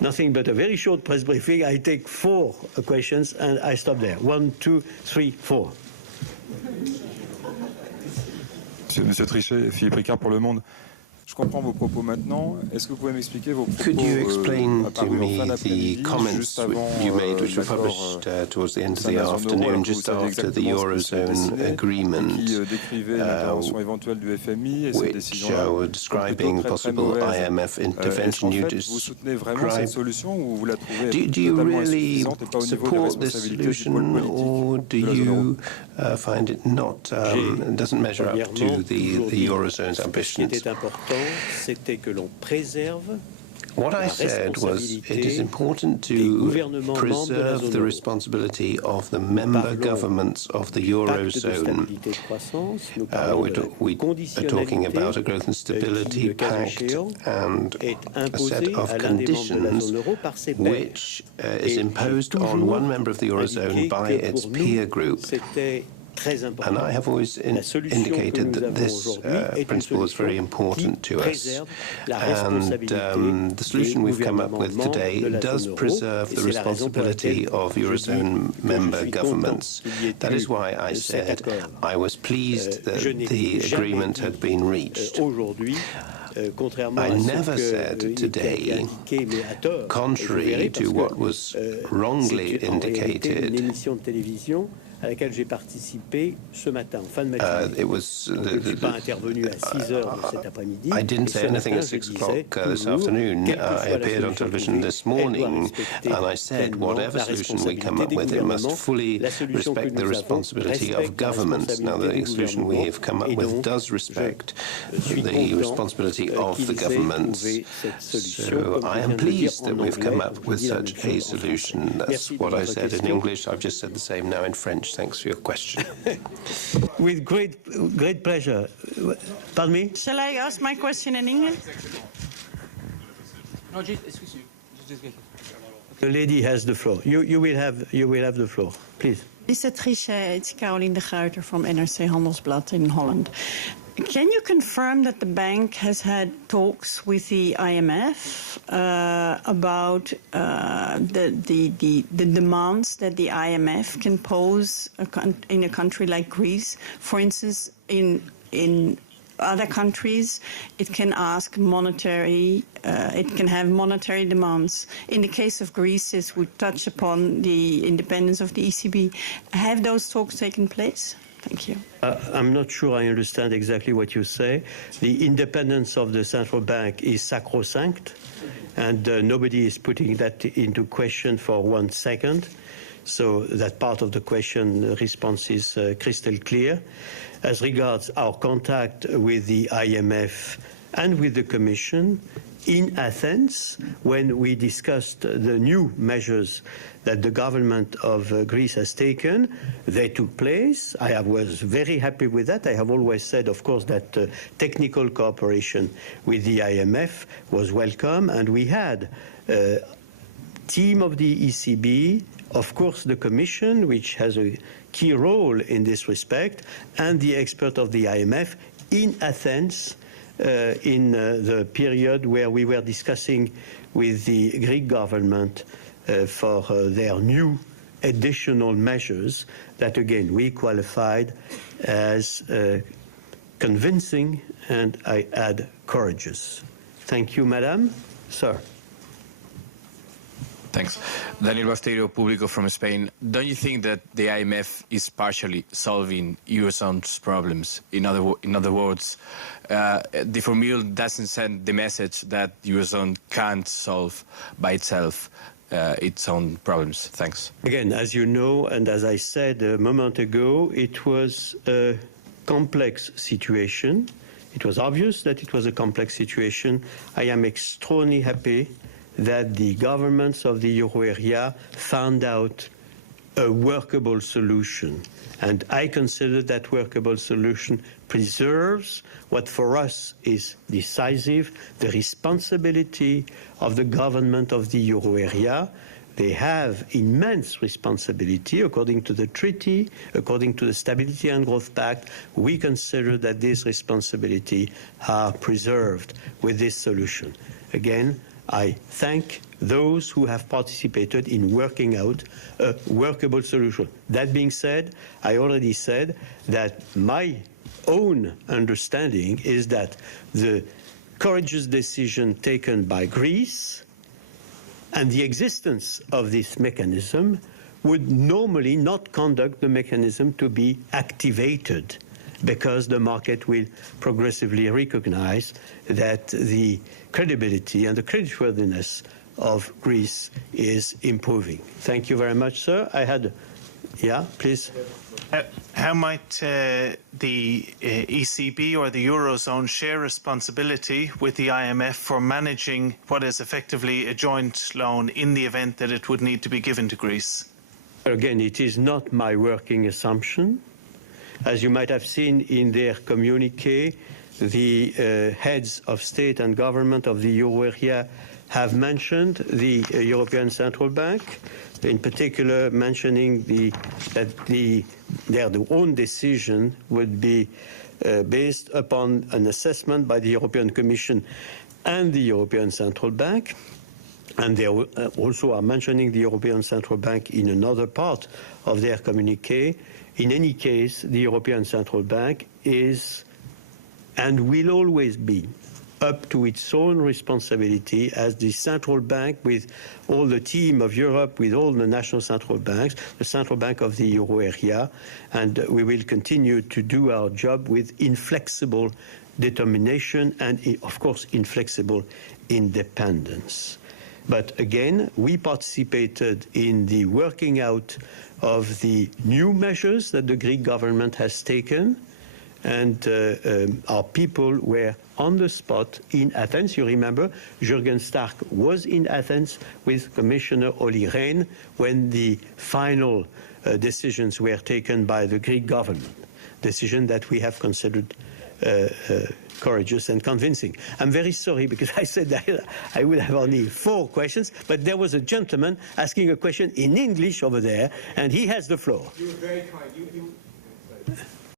nothing but a very short press briefing. I take 4 questions and I stop there. 1, 2, 3, 4. Monsieur Trichet, Philippe Ricard pour Le Monde. Je comprends vos propos maintenant. Est-ce que vous pouvez m'expliquer vos propos Could you explain to me the comments you made, which were published towards the end of the afternoon, just after the Eurozone agreement, which were describing possible IMF intervention? You described. Do you really support this solution, or do you find it not doesn't measure up to the Eurozone's ambitions? What I said was it is important to preserve the responsibility of the member governments of the Eurozone. We are talking about a growth and stability pact and a set of conditions which is imposed on one member of the Eurozone by its peer group. And I have always indicated that this principle is very important to us. And the solution we've come up with today does preserve the responsibility of Eurozone member governments. That is why I said I was pleased that the agreement had been reached. I never said today, contrary to what was wrongly indicated, à laquelle j'ai participé ce matin, en fin de matinée. Je n'ai pas intervenu à 6 heures de cet après-midi. I didn't say anything at 6 o'clock this afternoon. I appeared on television this morning, and I said whatever solution we come up with, it must fully respect the responsibility of governments. Now, the solution we have come up with does respect the responsibility of the governments. So I am pleased that we've come up with such a solution. That's what I said in English. I've just said the same now in French. Thanks for your question. With great pleasure. Pardon me? Shall I ask my question in English? No, the lady has the floor. You will have the floor, please. Mr. Trichet, it's Caroline de Gruyter from NRC Handelsblad in Holland. Can you confirm that the bank has had talks with the IMF about the demands that the IMF can pose in a country like Greece? For instance, in other countries, it can ask monetary, it can have monetary demands. In the case of Greece, this would touch upon the independence of the ECB. Have those talks taken place? Thank you. I'm not sure I understand exactly what you say. The independence of the central bank is sacrosanct, and nobody is putting that into question for 1 second. So that part of the question response is crystal clear. As regards our contact with the IMF and with the Commission, in Athens, when we discussed the new measures that the government of Greece has taken, they took place. I was very happy with that. I have always said, of course, that technical cooperation with the IMF was welcome, and we had a team of the ECB, of course the Commission, which has a key role in this respect, and the expert of the IMF in Athens, in the period where we were discussing with the Greek government for their new additional measures that, again, we qualified as convincing and, I add, courageous. Thank you, Madam. Sir. Thanks. Daniel Basterio, Público from Spain. Don't you think that the IMF is partially solving Eurozone's problems? In other words, the formula doesn't send the message that Eurozone can't solve by itself its own problems. Thanks. Again, as you know, and as I said a moment ago, it was a complex situation. It was obvious that it was a complex situation. I am extremely happy that the governments of the euro area found out a workable solution. And I consider that workable solution preserves what for us is decisive, the responsibility of the government of the euro area. They have immense responsibility according to the treaty, according to the Stability and Growth Pact. We consider that these responsibilities are preserved with this solution. Again, I thank those who have participated in working out a workable solution. That being said, I already said that my own understanding is that the courageous decision taken by Greece and the existence of this mechanism would normally not conduct the mechanism to be activated, because the market will progressively recognize that the credibility and the creditworthiness of Greece is improving. Thank you very much, sir. Yeah, please. How might the ECB or the Eurozone share responsibility with the IMF for managing what is effectively a joint loan in the event that it would need to be given to Greece? Again, it is not my working assumption. As you might have seen in their communiqué, the heads of state and government of the euro area have mentioned the European Central Bank, in particular mentioning that their own decision would be based upon an assessment by the European Commission and the European Central Bank. And they also are mentioning the European Central Bank in another part of their communiqué. In any case, the European Central Bank is and will always be up to its own responsibility as the central bank with all the team of Europe, with all the national central banks, the central bank of the euro area, and we will continue to do our job with inflexible determination and, of course, inflexible independence. But again, we participated in the working out of the new measures that the Greek government has taken, and our people were on the spot in Athens. You remember, Jürgen Stark was in Athens with Commissioner Olli Rehn when the final decisions were taken by the Greek government, decision that we have considered courageous and convincing. I'm very sorry because I said that I would have only 4 questions, but there was a gentleman asking a question in English over there, and he has the floor. You were very kind.